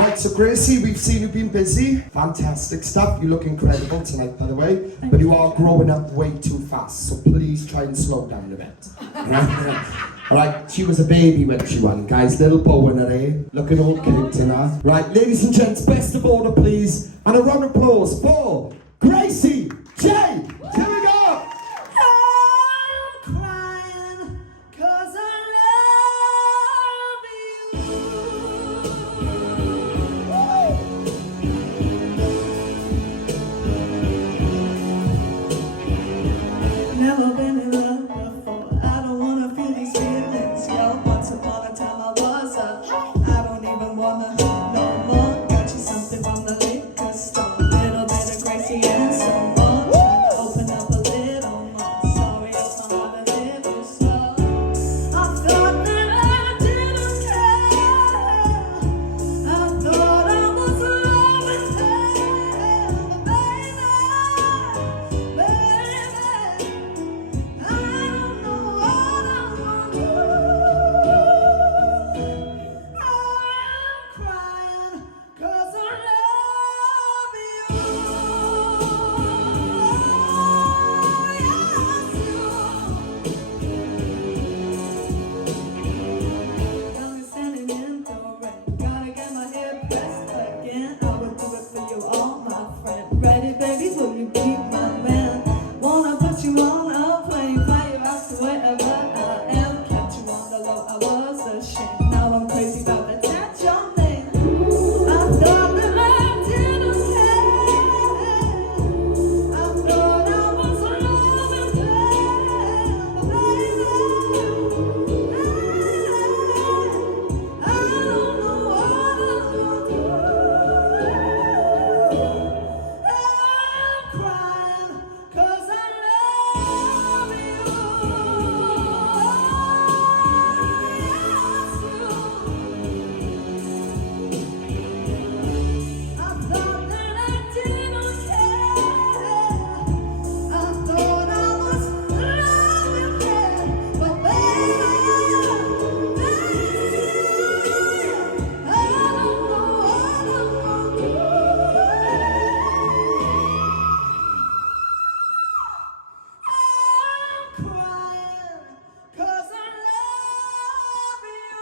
Right, so Gracie, we've seen you being busy. Fantastic stuff. You look incredible tonight, by the way. But you are growing up way too fast, so please try and slow down a bit. Alright, she was a baby when she won, guys. Little bow in her hair. Looking all cute in her. Right, ladies and gents, best of order, please. And a round of applause for Gracie J. Here we go. I'm crying 'cause I love you. Never been in love before. I don't wanna feel these feelings, yo. Once upon a time I was a I don't even wanna no more. Got you something from the liquor store. Little bit of Gracie and some more. Trying to open up a little more. Sorry if my heart a little slow. I thought that I didn't care. I thought I was loving her. But baby, I don't know what I'm gonna do. I'm crying 'cause I love you. Now I'm standing in the rain. Gotta get my hair pressed again. I would do it for you, all my friend. Ready, baby, will you be my man? Wanna put you on a plane, fly you out to wherever I am. Kept you on the low, I was ashamed. Now I'm crazy about the touch your name. I thought that I didn't care. I thought I was loving her. But baby, I don't know what I'm gonna do. I'm crying 'cause I love you. I thought that I didn't care. I thought I was loving her. But baby, I don't know what I'm gonna do. I'm crying 'cause I love you.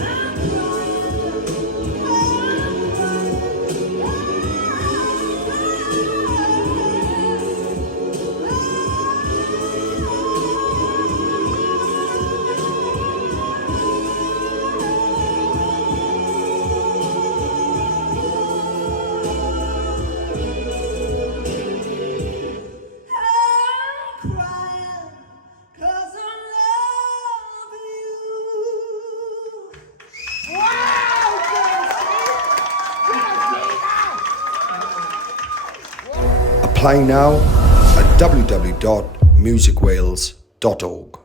I'm crying 'cause I love you. Apply now at www.musicwales.org.